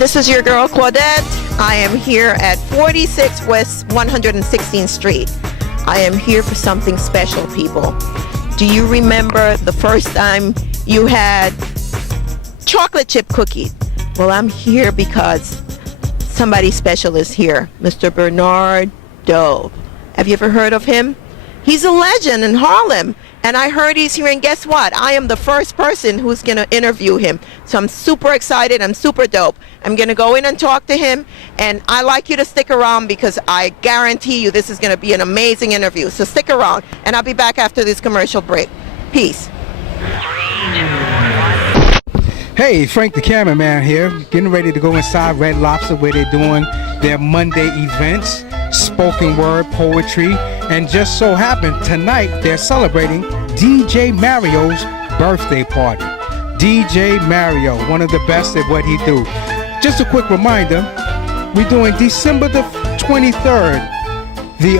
This is your girl Claudette. I am here at 46 West 116th Street. I am here for something special, people. Do you remember the first time you had chocolate chip cookies? Well, I'm here because somebody special is here, Mr. Bernard Dove. Have you ever heard of him? He's a legend in Harlem, and I heard he's here, and guess what? I am the first person who's going to interview him. So I'm super excited. I'm super dope. I'm going to go in and talk to him, and I'd like you to stick around because I guarantee you this is going to be an amazing interview. So stick around, and I'll be back after this commercial break. Peace. Hey, Frank the cameraman here, getting ready to go inside Red Lobster where they're doing their Monday events, spoken word, poetry, and just so happened tonight they're celebrating DJ Mario's birthday party. DJ Mario, one of the best at what he do. Just a quick reminder, we're doing December the 23rd, the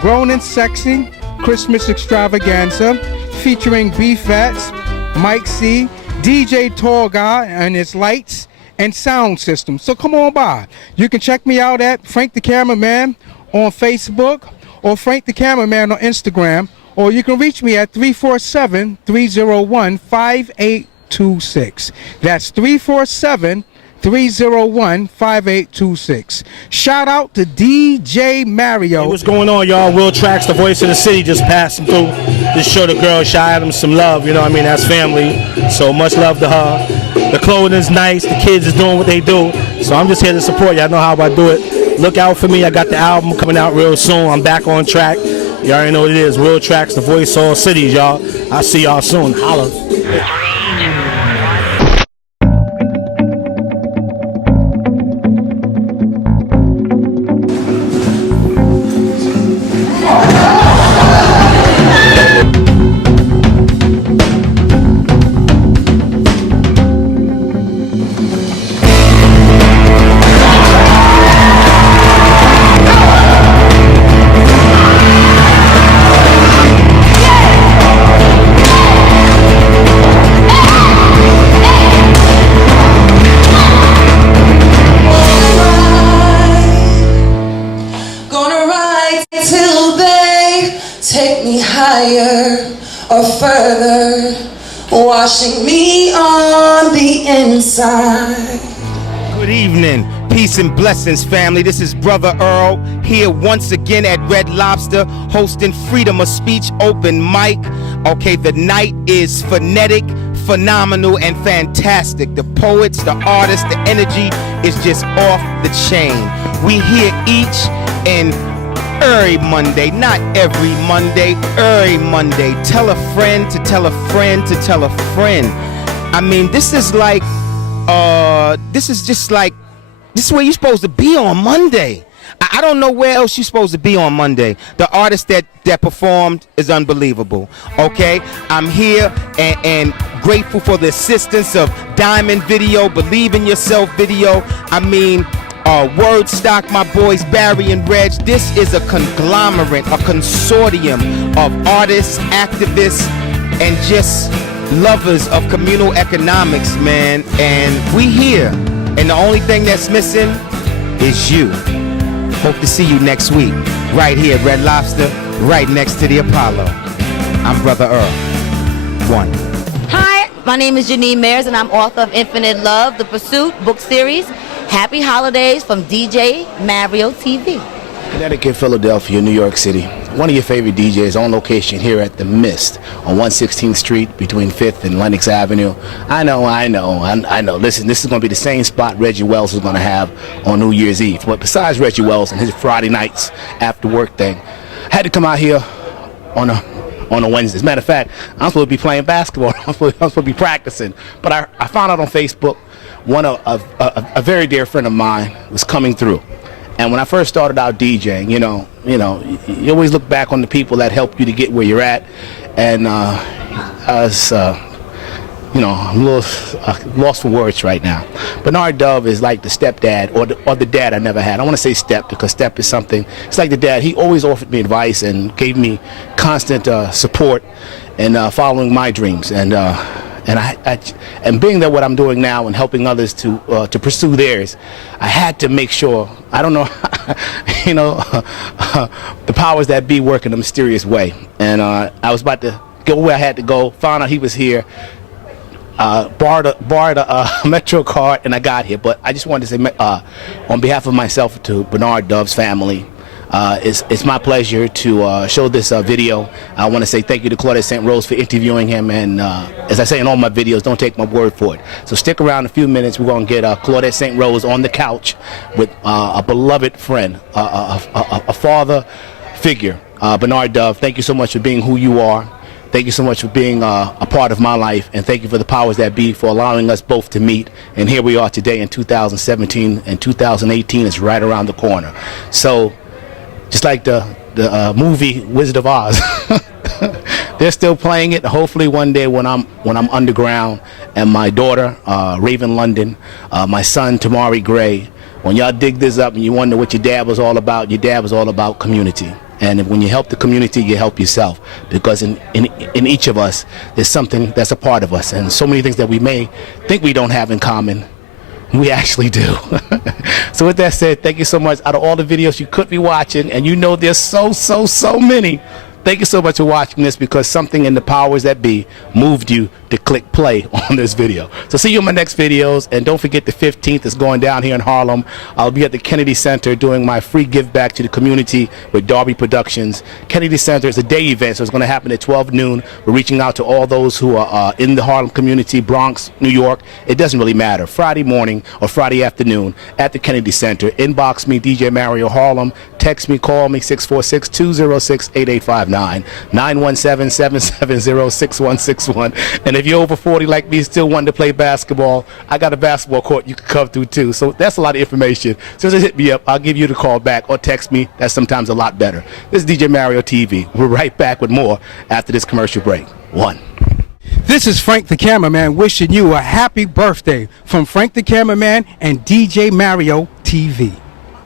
Grown and Sexy Christmas Extravaganza featuring B-Fats, Mike C, DJ Tall Guy and his lights and sound system. So come on by. You can check me out at Frank the Cameraman on Facebook or Frank the Cameraman on Instagram, or you can reach me at 347-301-5826. That's 347-301-5826. Shout out to DJ Mario. Hey, what's going on, y'all? Will Trax, the voice of the city, just passing through. Just show the girl Shy Adams some love, you know what I mean? That's family. So much love to her. The clothing is nice. The kids is doing what they do. So I'm just here to support y'all. Know how I do it. Look out for me. I got the album coming out real soon. I'm back on track. You already know what it is. Will Trax, the voice of all cities, y'all. I'll see y'all soon. Holla. Or further, washing me on the inside. Good evening, peace and blessings, family. This is Brother Earl here once again at Red Lobster hosting Freedom of Speech open mic. Okay, the night is phonetic, phenomenal, and fantastic. The poets, the artists, the energy is just off the chain. We here each and every Monday, not every Monday, every Monday. Tell a friend to tell a friend to tell a friend. I mean, this is like, this is where you're supposed to be on Monday. I don't know where else you're supposed to be on Monday. The artist that performed is unbelievable. Okay, I'm here and grateful for the assistance of Diamond Video, Believe in Yourself Video. I mean, Word Stock, my boys Barry and Reg. This is a conglomerate, a consortium of artists, activists, and just lovers of communal economics, man. And we here, and the only thing that's missing is you. Hope to see you next week, right here at Red Lobster, right next to the Apollo. I'm Brother Earl. One. Hi, my name is Janine Mayers, and I'm author of Infinite Love, The Pursuit book series. Happy holidays from DJ Mario TV. Connecticut, Philadelphia, New York City. One of your favorite DJs on location here at The Mist on 116th Street between 5th and Lenox Avenue. I know. Listen, this is going to be the same spot Reggie Wells is going to have on New Year's Eve. But besides Reggie Wells and his Friday nights after work thing, I had to come out here on a Wednesday. As a matter of fact, I'm supposed to be playing basketball. I'm supposed to be practicing. But I found out on Facebook a very dear friend of mine was coming through. And when I first started out DJing, you always look back on the people that helped you to get where you're at. And I'm a little lost for words right now. Bernard Dove is like the stepdad or the dad I never had. I want to say step because step is something. It's like the dad. He always offered me advice and gave me constant support in following my dreams. And And being that what I'm doing now and helping others to pursue theirs, I had to make sure. I don't know, you know, the powers that be work in a mysterious way. And I was about to go where I had to go, found out he was here, borrowed a Metro card, and I got here. But I just wanted to say, on behalf of myself, to Bernard Dove's family, it's my pleasure to show this video. I want to say thank you to Claudette St. Rose for interviewing him, and as I say in all my videos, don't take my word for it. So stick around a few minutes. We're going to get Claudette St. Rose on the couch with a beloved friend, a father figure, Bernard Dove. Thank you so much for being who you are. Thank you so much for being a part of my life, and thank you for the powers that be for allowing us both to meet. And here we are today in 2017, and 2018 is right around the corner. So just like the movie Wizard of Oz, they're still playing it. Hopefully one day when I'm underground, and my daughter Raven London, my son Tamari Gray, when y'all dig this up and you wonder what your dad was all about, your dad was all about community. And when you help the community, you help yourself, because in each of us there's something that's a part of us, and so many things that we may think we don't have in common, we actually do. So with that said, thank you so much. Out of all the videos you could be watching, and you know there's so many, thank you so much for watching this, because something in the powers that be moved you to click play on this video. So see you in my next videos, and don't forget the 15th is going down here in Harlem. I'll be at the Kennedy Center doing my free give back to the community with Darby Productions. Kennedy Center is a day event, so it's going to happen at 12 noon. We're reaching out to all those who are in the Harlem community, Bronx, New York. It doesn't really matter. Friday morning or Friday afternoon at the Kennedy Center. Inbox me, DJ Mario Harlem. Text me, call me, 646-206-8859, 917-770-6161. And if you're over 40 like me, still wanting to play basketball, I got a basketball court you can come through too. So that's a lot of information. So just hit me up. I'll give you the call back, or text me. That's sometimes a lot better. This is DJ Mario TV. We're right back with more after this commercial break. This is Frank the Cameraman wishing you a happy birthday from Frank the Cameraman and DJ Mario TV.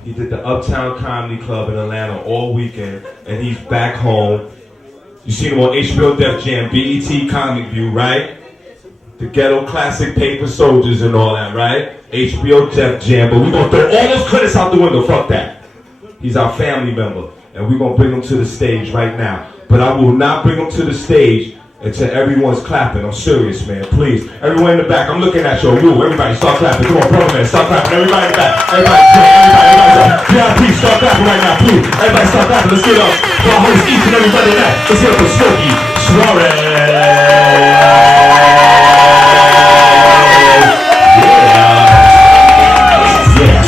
He did the Uptown Comedy Club in Atlanta all weekend, and he's back home. You seen him on HBO Def Jam, BET Comic View, right? The Ghetto Classic Paper Soldiers and all that, right? HBO Def Jam, but we're going to throw all those credits out the window. Fuck that. He's our family member, and we're going to bring him to the stage right now. But I will not bring him to the stage until everyone's clapping. I'm serious, man. Please. Everyone in the back, I'm looking at you. Everybody start clapping. Come on, brother, man. Start clapping. Everybody in the back. Everybody. VIP, start clapping right now, please. Everybody start clapping. Let's get up. For our host, each and everybody in that. Let's get up for Smokey Suarez. Yeah.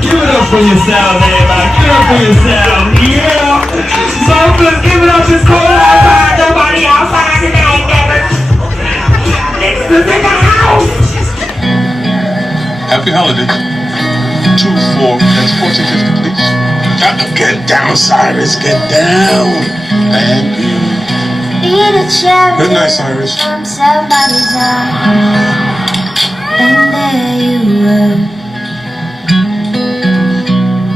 Give it up for yourself, everybody. Give it up for yourself. Yeah. So good. Give it up. Just call it outside. Nobody outside tonight, never. Next is in the house. Happy holidays. 2-4. That's 1450, please. Get down, Cyrus. Get down. Thank you. Good night, Cyrus. From somebody's arms, and there you were.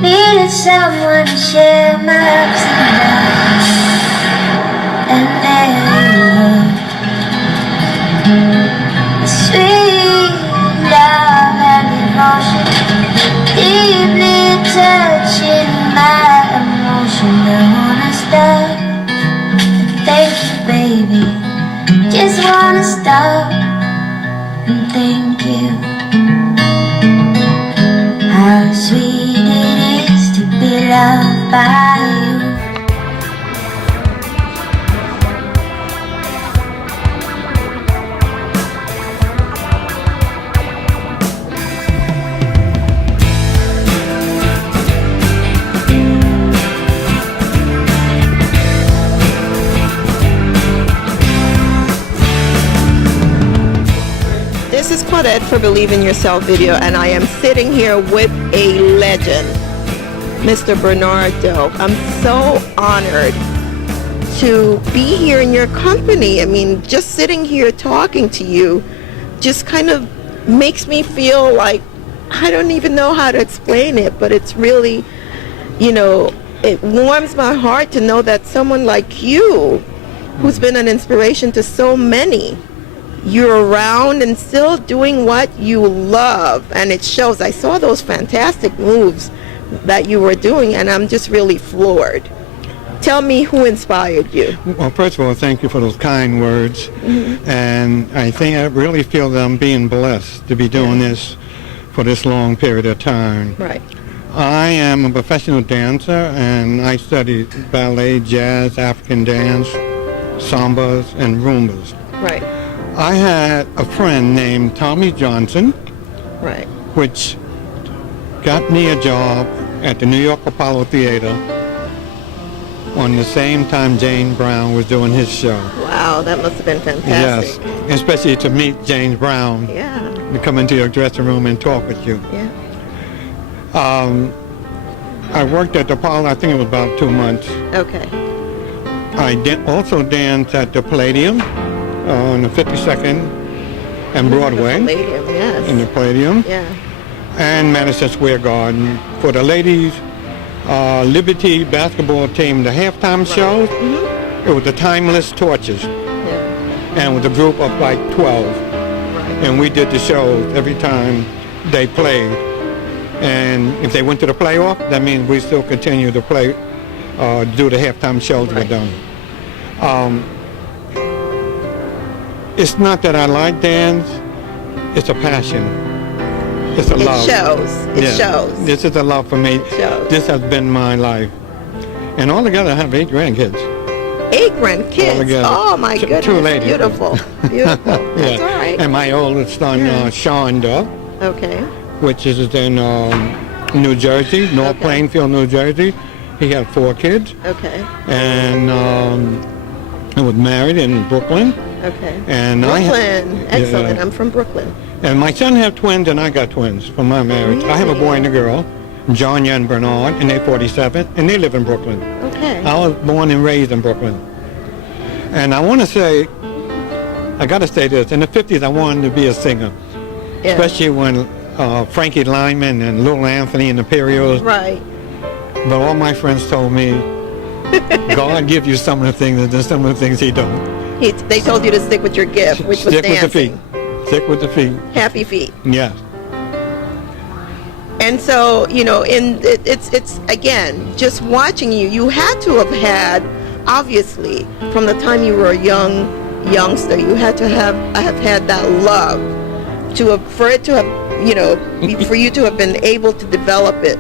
Needed someone to share my ups and downs, and there you were. Sweet love and devotion, deeply touching my emotion. I wanna stop. Thank you, baby. Just wanna stop and thank you. How sweet it is to be loved by you. This is Claudette for Believe in Yourself video, and I am sitting here with a legend, Mr. Bernard Dove. I'm so honored to be here in your company. I mean, just sitting here talking to you just kind of makes me feel like, I don't even know how to explain it, but it's really, you know, it warms my heart to know that someone like you, who's been an inspiration to so many, you're around and still doing what you love, and it shows. I saw those fantastic moves that you were doing, and I'm just really floored. Tell me who inspired you. Well, first of all, thank you for those kind words. And I really feel that I'm being blessed to be doing this for this long period of time. Right. I am a professional dancer, and I study ballet, jazz, African dance, sambas, and Rumbas. Right. I had a friend named Tommy Johnson, Right. which got me a job at the New York Apollo Theater on the same time James Brown was doing his show. Wow, that must have been fantastic. Yes, especially to meet James Brown, Yeah. to come into your dressing room and talk with you. Yeah. I worked at the Apollo, I think it was about 2 months. Okay. I also danced at the Palladium on the 52nd and Broadway, Palladium, yes. in the Palladium, Yeah. and Madison Square Garden. For the ladies' Liberty basketball team, the halftime shows, it was the Timeless Torches, Yeah. and with a group of like 12. Right. And we did the shows every time they played. And if they went to the playoff, that means we still continue to play, do the halftime shows with them. It's not that I like dance, it's a passion. It's a love. It shows. It shows. This is a love for me. shows. This has been my life. And altogether I have 8 grandkids. 8 grandkids. Altogether. Oh my goodness. 2 ladies. Beautiful. Beautiful. That's all right. And my oldest son, Sean Dove, Okay. which is in New Jersey, North Okay. Plainfield, New Jersey. He had 4 kids, Okay. and I was married in Brooklyn. Okay. And Brooklyn. Excellent. Yeah. I'm from Brooklyn. And my son have twins, and I got twins from my marriage. I have a boy and a girl, John and Bernard, and they're 47, and they live in Brooklyn. Okay. I was born and raised in Brooklyn. And I want to say, I got to say this, in the 50s I wanted to be a singer, Yeah. especially when Frankie Lyman and Little Anthony and the Imperials. Right. But all my friends told me, God gives you some of the things and then some of the things he don't. They told you to stick with your gift, which was Stick dancing. with the feet. Stick with the feet. Happy feet. Yes. And so, it's again, just watching you, you had to have had, obviously, from the time you were a youngster, you had to have had that love for you to have been able to develop it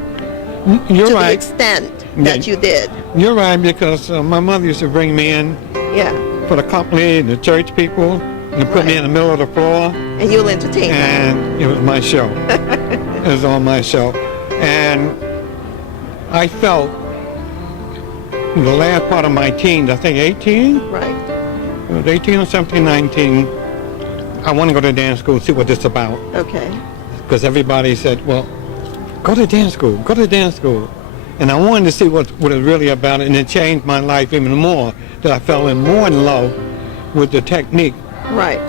You're to right. the extent that you did. You're right, because my mother used to bring me in Yeah. for the company and the church people and put me in the middle of the floor. And you'll entertain them. And it was my show. It was on my show. And I felt the last part of my teens, I think 18? Right. It was 18 or 17, 19. I want to go to dance school, see what this is about. Okay. Because everybody said, well, go to dance school, go to dance school. And I wanted to see what it's really about, and it changed my life even more, that I fell more in love with the technique Right.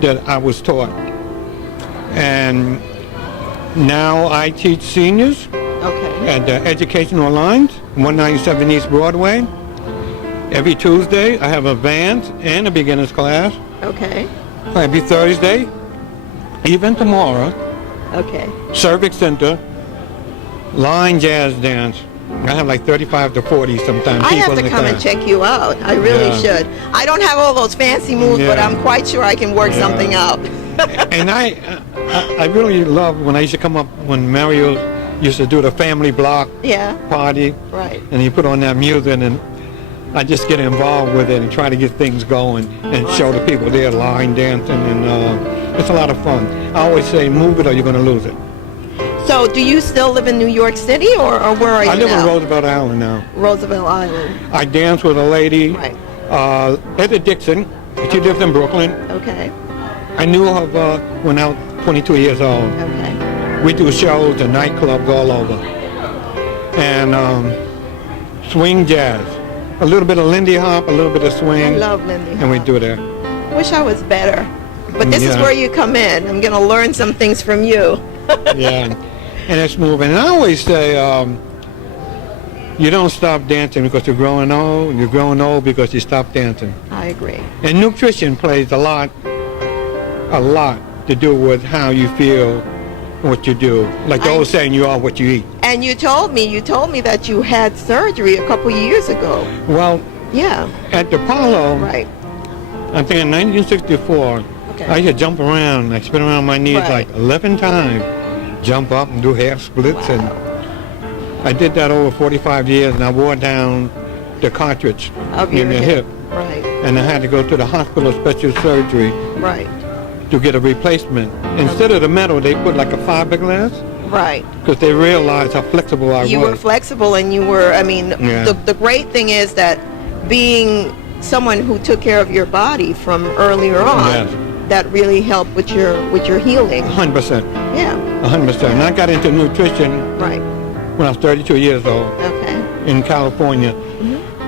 that I was taught. And now I teach seniors Okay. at the Educational Alliance, 197 East Broadway. Every Tuesday I have a advanced and a beginner's class. Okay. Every Thursday, even tomorrow, Okay. Cervix Center, line jazz dance. I have like 35 to 40 sometimes I people have in to the come and class. check you out. I really Yeah. should. I don't have all those fancy moves, but Yeah. I'm quite sure I can work Yeah. something out. And I really love when I used to come up, when Mario used to do the family block Yeah. party, Right. and he put on that music, and I just get involved with it and try to get things going and show the people there line dancing, and it's a lot of fun. I always say, move it or you're going to lose it. So, do you still live in New York City, or where are you I live now? on Roosevelt Island now. Roosevelt Island. I dance with a lady, Right. Etta Dixon. She lives in Brooklyn. Okay. I knew her when I was 22 years old. Okay. We do shows and nightclubs all over. And swing jazz. A little bit of Lindy Hop, a little bit of swing. I love Lindy And we Hop. do that. Wish I was better. But this is Yeah. where you come in. I'm going to learn some things from you. Yeah. And it's moving. And I always say, you don't stop dancing because you're growing old. You're growing old because you stop dancing. I agree. And nutrition plays a lot a lot to do with how you feel, what you do. Like the old saying, you are what you eat. And you told me that you had surgery a couple years ago. Well, yeah. At the Apollo, right. I think in 1964, okay. I used to jump around. I spin around my knees like 11 times, jump up and do half splits. Wow. And I did that over 45 years, and I wore down the cartridge of in the hip. Right. And I had to go to the hospital special surgery. Right. To get a replacement. Instead of the metal, they put like a fiberglass. Right. Because they realized how flexible I was. You were flexible, and you were, I mean, the great thing is that being someone who took care of your body from earlier on, that really helped with your healing. 100%. Yeah. 100%. And I got into nutrition when I was 32 years old. Okay. In California.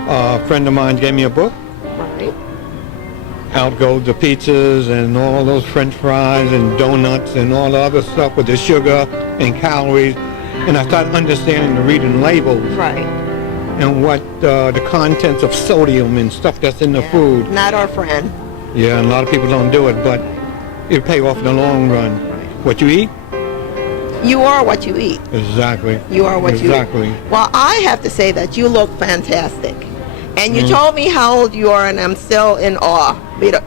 A friend of mine gave me a book. Right. Out go the pizzas and all those French fries and donuts and all the other stuff with the sugar and calories. And I started understanding the reading labels. Right. And what the contents of sodium and stuff that's in the food. Not our friend. Yeah, and a lot of people don't do it, but it'll pay off in the long run. What you eat? You are what you eat. Exactly. You are what you eat. Exactly. Well, I have to say that you look fantastic. And you told me how old you are, and I'm still in awe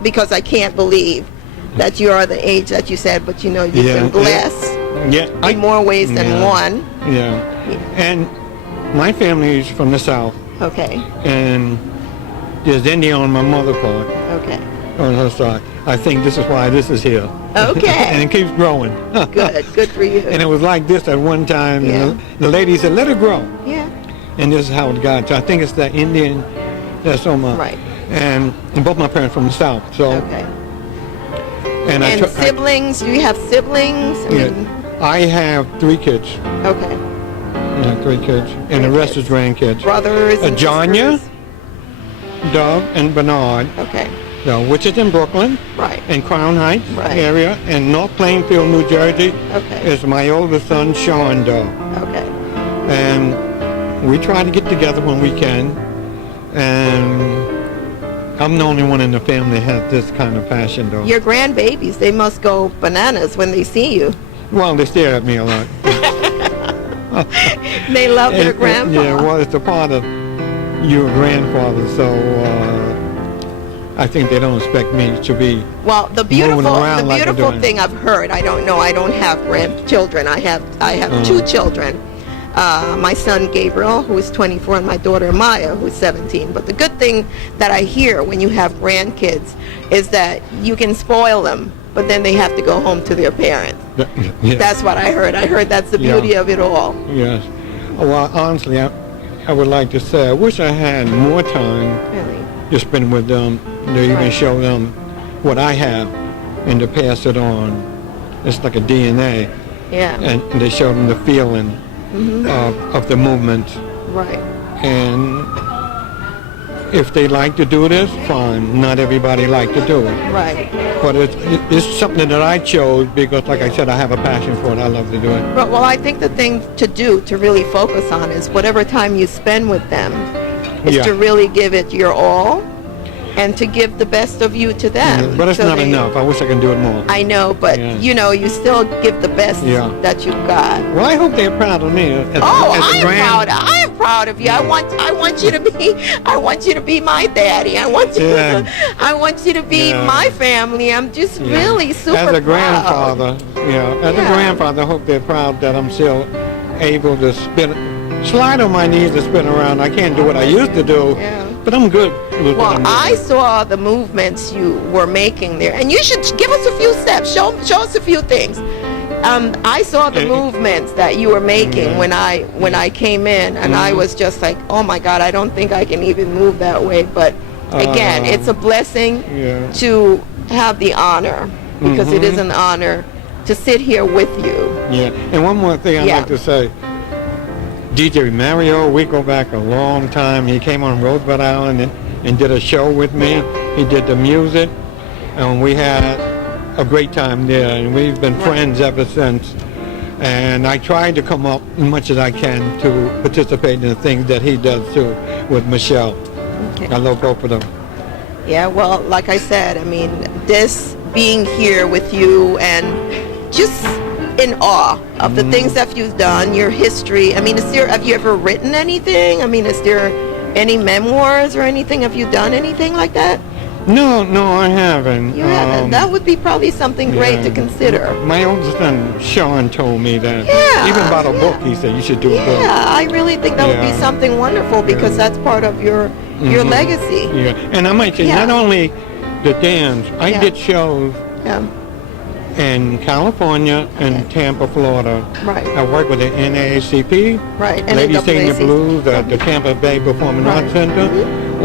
because I can't believe that you are the age that you said, but you've been blessed in more ways than one. Yeah. And my family is from the South. Okay. And there's Indian on my mother's part. Okay. On her side. I think this is why this is here. Okay. And it keeps growing. Good for you. And it was like this at one time. Yeah. And the lady said, let it grow. Yeah. And this is how it got. So I think it's the Indian that's on my... Right. And both my parents from the South. So. Okay. And siblings? Do you have siblings? I have 3 kids. Okay. Yeah, 3 kids. And the rest is grandkids. Brothers and Janya, Doug, and Bernard. Okay. Which is in Brooklyn. Right. And Crown Heights Right. area. And North Plainfield, New Jersey. Okay. Is my oldest son, Sean Doug. Okay. And we try to get together when we can. And I'm the only one in the family that has this kind of passion, though. Your grandbabies, they must go bananas when they see you. Well, they stare at me a lot. They love their grandpa. Yeah, well, it's a part of your grandfather, so I think they don't expect me to be the beautiful like thing I've heard. I don't know. I don't have grandchildren. I have 2 children. My son Gabriel, who is 24, and my daughter Maya, who is 17. But the good thing that I hear when you have grandkids is that you can spoil them, but then they have to go home to their parents. Yeah. That's what I heard. I heard that's the beauty of it all. Yes. Well, honestly, I would like to say I wish I had more time to spend with them, to even show them what I have and to pass it on. It's like a DNA. Yeah. And they show them the feeling of the movement. Right. And if they like to do this, fine. Not everybody like to do it. Right. But it's something that I chose because, like I said, I have a passion for it. I love to do it. Well, I think the thing to do, to really focus on, is whatever time you spend with them, is to really give it your all and to give the best of you to them. But it's not enough. I wish I could do it more. I know, but you still give the best that you've got. Well, I hope they're proud of me. I am proud of you. I want you to be my daddy. I want you to be my family. I'm just really super proud. As a grandfather, a grandfather, I hope they're proud that I'm still able to slide on my knees and spin around. I can't do what I used to do. But I'm good with what I'm doing. I saw the movements you were making there, and you should give us a few steps. Show us a few things. I saw the movements that you were making when I came in, and I was just like, oh my God, I don't think I can even move that way. But again, it's a blessing to have the honor, because it is an honor to sit here with you. Yeah, and one more thing I'd like to say. DJ Mario, we go back a long time. He came on Roosevelt Island and did a show with me. He did the music, and we had a great time there, and we've been friends ever since. And I try to come up as much as I can to participate in the things that he does too with Michelle. I love both of them. Yeah, well, like I said, I mean, this being here with you and just in awe of the things that you've done, your history. I mean, have you ever written anything? I mean, is there any memoirs or anything? Have you done anything like that? No, I haven't. You haven't. That would be probably something great to consider. My oldest son, Sean, told me that. Yeah, Even about a book, he said, you should do a book. Yeah, I really think that would be something wonderful because that's part of your legacy. Yeah, and I might say, not only the dance, I did shows in California and Tampa, Florida. Right. I worked with the NAACP, right. Ladies Sing the Blues, the Tampa Bay Performing Arts Center,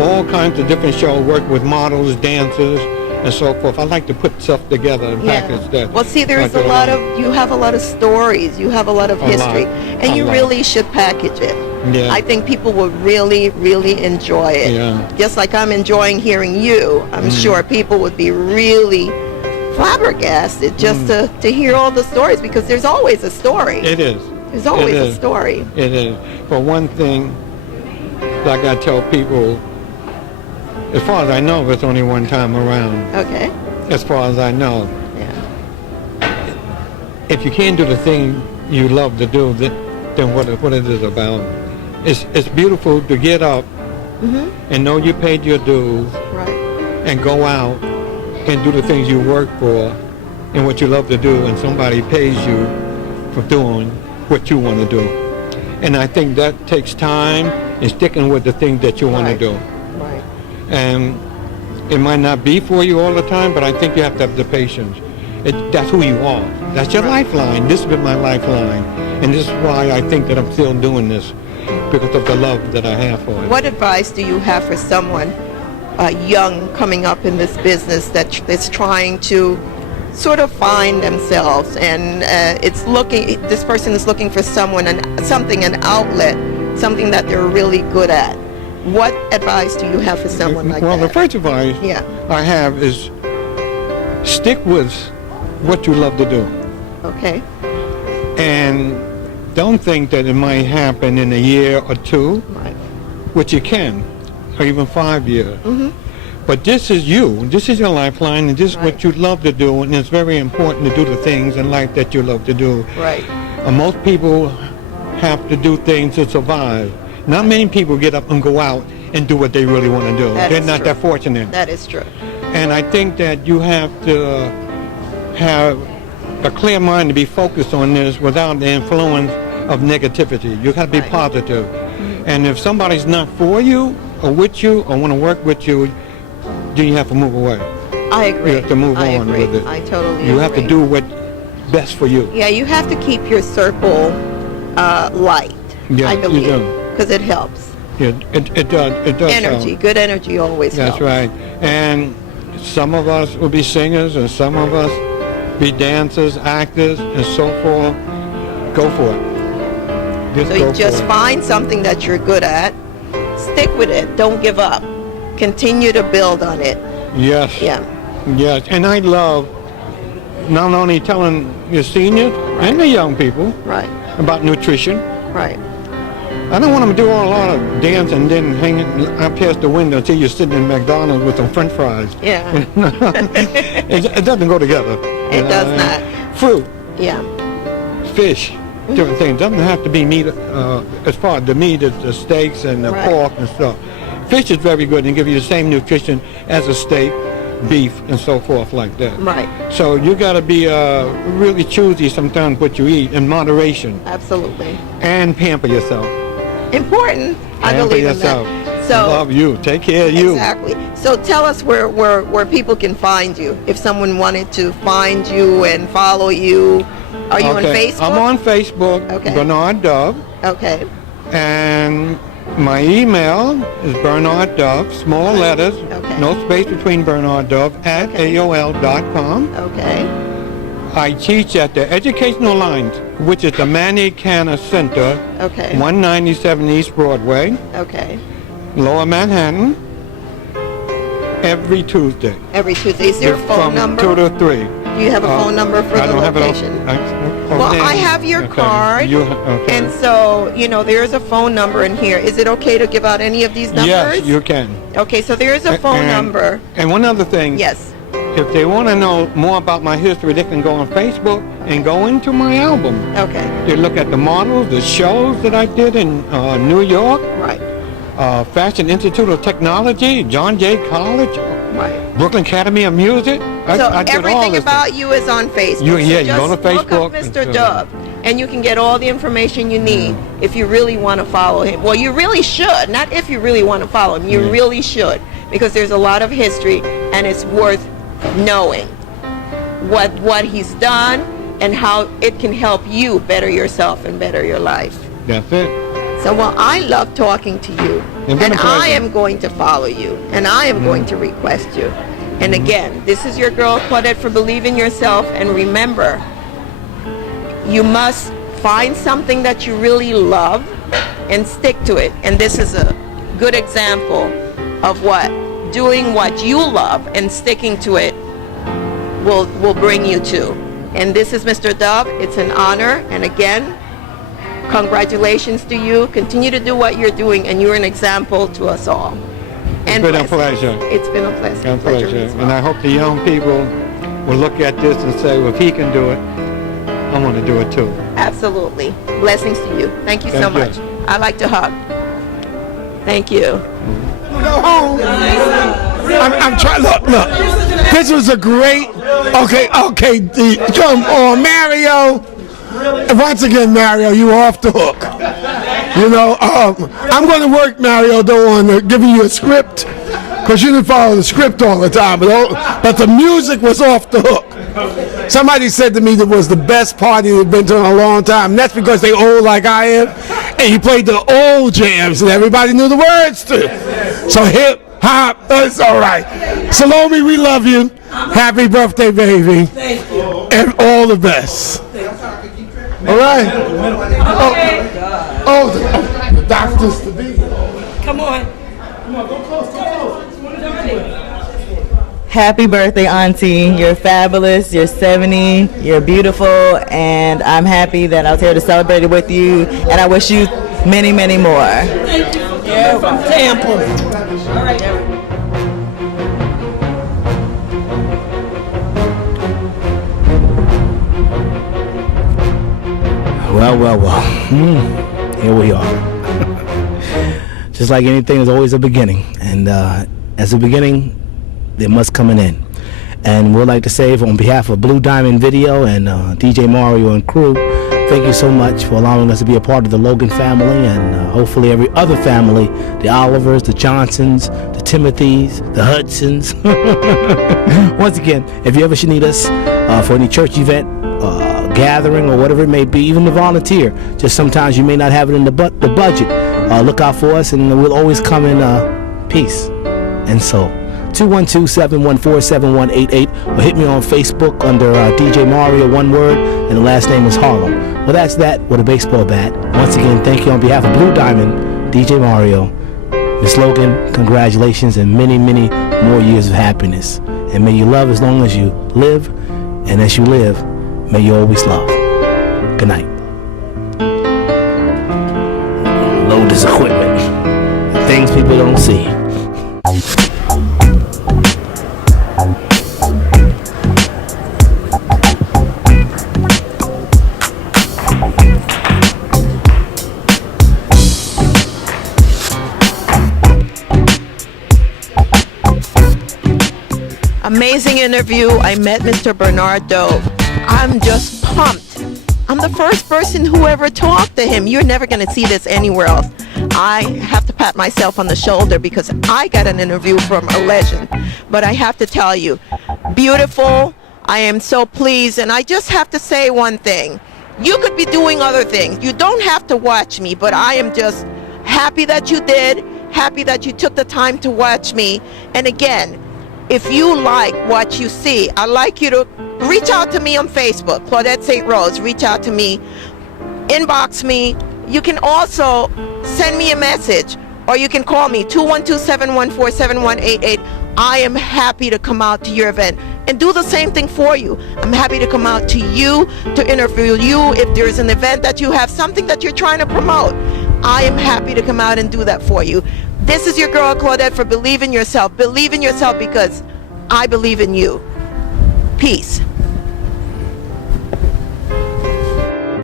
all kinds of different shows, worked with models, dancers, and so forth. I like to put stuff together and package that. Well, see, you have a lot of stories, you have a lot of history, and you really should package it. Yeah. I think people will really, really enjoy it. Yeah. Just like I'm enjoying hearing you, I'm sure people would be really flabbergasted just to hear all the stories, because there's always a story. It is. There's always a story. It is. For one thing, like I tell people, as far as I know, it's only one time around. Okay. As far as I know. Yeah. If you can't do the thing you love to do, then what it is about. It's beautiful to get up and know you paid your dues and go out and do the things you work for and what you love to do, and somebody pays you for doing what you want to do. And I think that takes time and sticking with the thing that you want to do. Right. And it might not be for you all the time, but I think you have to have the patience. That's who you are. That's your lifeline. This has been my lifeline. And this is why I think that I'm still doing this, because of the love that I have for it. What advice do you have for someone young coming up in this business that's trying to sort of find themselves, and this person is looking for an outlet, something that they're really good at? What advice do you have for someone like that? Well, the first advice I have is stick with what you love to do. Okay. And don't think that it might happen in a year or two, which it can, or even 5 years. But this is you. This is your lifeline, and this is what you love to do, and it's very important to do the things in life that you love to do. Right. Most people have to do things to survive. Not many people get up and go out and do what they really want to do. They're not that fortunate. That is true. And I think that you have to have a clear mind to be focused on this without the influence of negativity. You got to be positive. And if somebody's not for you or with you or want to work with you, then you have to move away. I agree. You have to move on with it. I totally agree. You have to do what's best for you. Yeah, you have to keep your circle light, I believe, because it helps. Yeah, it does. It does. Energy, good energy always helps. That's right. And some of us will be singers, and some of us be dancers, actors, and so forth. Go for it. So you just find something that you're good at, stick with it, don't give up, continue to build on it. Yes. Yeah. Yes, and I love not only telling your seniors and the young people about nutrition. Right. I don't want them to do a lot of dance and then hang out past the window until you're sitting in McDonald's with some French fries. Yeah. It doesn't go together. It does not. Fruit. Yeah. Fish. Different things. Doesn't have to be meat. As far as the meat, it's the steaks and the pork and stuff. Fish is very good and give you the same nutrition as a steak, beef, and so forth like that. Right. So you got to be really choosy sometimes what you eat in moderation. Absolutely. And pamper yourself. Important. I believe in that. So love you. Take care of you. Exactly. So tell us where people can find you. If someone wanted to find you and follow you, are you on Facebook? I'm on Facebook. Okay. Bernard Dove. Okay. And my email is Bernard Dove, small letters, no space between Bernard Dove, at AOL.com. Okay. I teach at the Educational Alliance, which is the Manny Canna Center, 197 East Broadway, Lower Manhattan, every Tuesday. Every Tuesday. Is there a phone number? From 2 to 3. Do you have a phone number for the location? Well, I have your card, and so, there is a phone number in here. Is it okay to give out any of these numbers? Yes, you can. Okay, so there is a phone number. And one other thing. Yes. if they want to know more about my history, they can go on Facebook and go into my album. Okay. They look at the models, the shows that I did in New York. Right. Fashion Institute of Technology, John Jay College, Right. Brooklyn Academy of Music. So I did all everything this about you is on Facebook. You So go to just look up Facebook. Mr. Dove, and you can get all the information you need if you really want to follow him. Well, you really should. Not if you really want to follow him. You really should, because there's a lot of history, and it's worth knowing what he's done and how it can help you better yourself and better your life. That's it. So, well, I love talking to you, It's been and a pleasure. I am going to follow you, and I am going to request you. And again, this is your girl, Claudette, for Believe in Yourself. And remember, you must find something that you really love and stick to it. And this is a good example of what doing what you love and sticking to it will bring you to. And this is Mr. Dove. It's an honor. And again, congratulations to you. Continue to do what you're doing, and you're an example to us all. It's been a pleasure. It's been a pleasure. A pleasure. as well. And I hope the young people will look at this and say, well, if he can do it, I want to do it too. Absolutely. Blessings to you. Thank you so Thank you. much. I like to hug. Thank you. Go home. I'm trying. Look. This was a great. Okay. Come on, Mario. Once again, Mario, you were off the hook. You know, I'm going to work, Mario, though, on giving you a script, because you didn't follow the script all the time. But the music was off the hook. Somebody said to me that was the best party they've been to in a long time. And that's because they old like I am, and he played the old jams, and everybody knew the words to. So hip hop, it's all right. Salome, we love you. Happy birthday, baby, and all the best. All right. The doctors to be. Come on. Go close. Happy birthday, Auntie. You're fabulous. You're 70. You're beautiful. And I'm happy that I was here to celebrate it with you. And I wish you many, many more. Thank you. Yeah, from Tampa. All right. Well. Here we are. Just like anything, there's always a beginning. And as a beginning, there must come an end. And we'd like to say, on behalf of Blue Diamond Video and DJ Mario and crew, thank you so much for allowing us to be a part of the Logan family, and hopefully every other family, the Olivers, the Johnsons, the Timothys, the Hudsons. Once again, if you ever should need us for any church event, gathering, or whatever it may be, even to volunteer, just sometimes you may not have it in the budget, look out for us, and we'll always come in peace and soul. 212-714-7188, or hit me on Facebook under DJ Mario, one word, and the last name is Harlem. Well, that's that with a baseball bat. Once again, thank you on behalf of Blue Diamond, DJ Mario, Miss Logan, congratulations, and many, many more years of happiness. And may you love as long as you live, and as you live, may you always love. Good night. Load this equipment. Things people don't see. Amazing interview. I met Mr. Bernard Dove. I'm just pumped. I'm the first person who ever talked to him. You're never going to see this anywhere else. I have to pat myself on the shoulder because I got an interview from a legend. But I have to tell you, beautiful. I am so pleased. And I just have to say one thing. You could be doing other things. You don't have to watch me, but I am just happy that you did. Happy that you took the time to watch me. And again, if you like what you see, I'd like you to reach out to me on Facebook, Claudette St. Rose. Reach out to me, inbox me. You can also send me a message, or you can call me, 212-714-7188. I am happy to come out to your event and do the same thing for you. I'm happy to come out to you, to interview you. If there's an event that you have, something that you're trying to promote, I am happy to come out and do that for you. This is your girl, Claudette, for Believe in Yourself. Believe in yourself because I believe in you. Peace.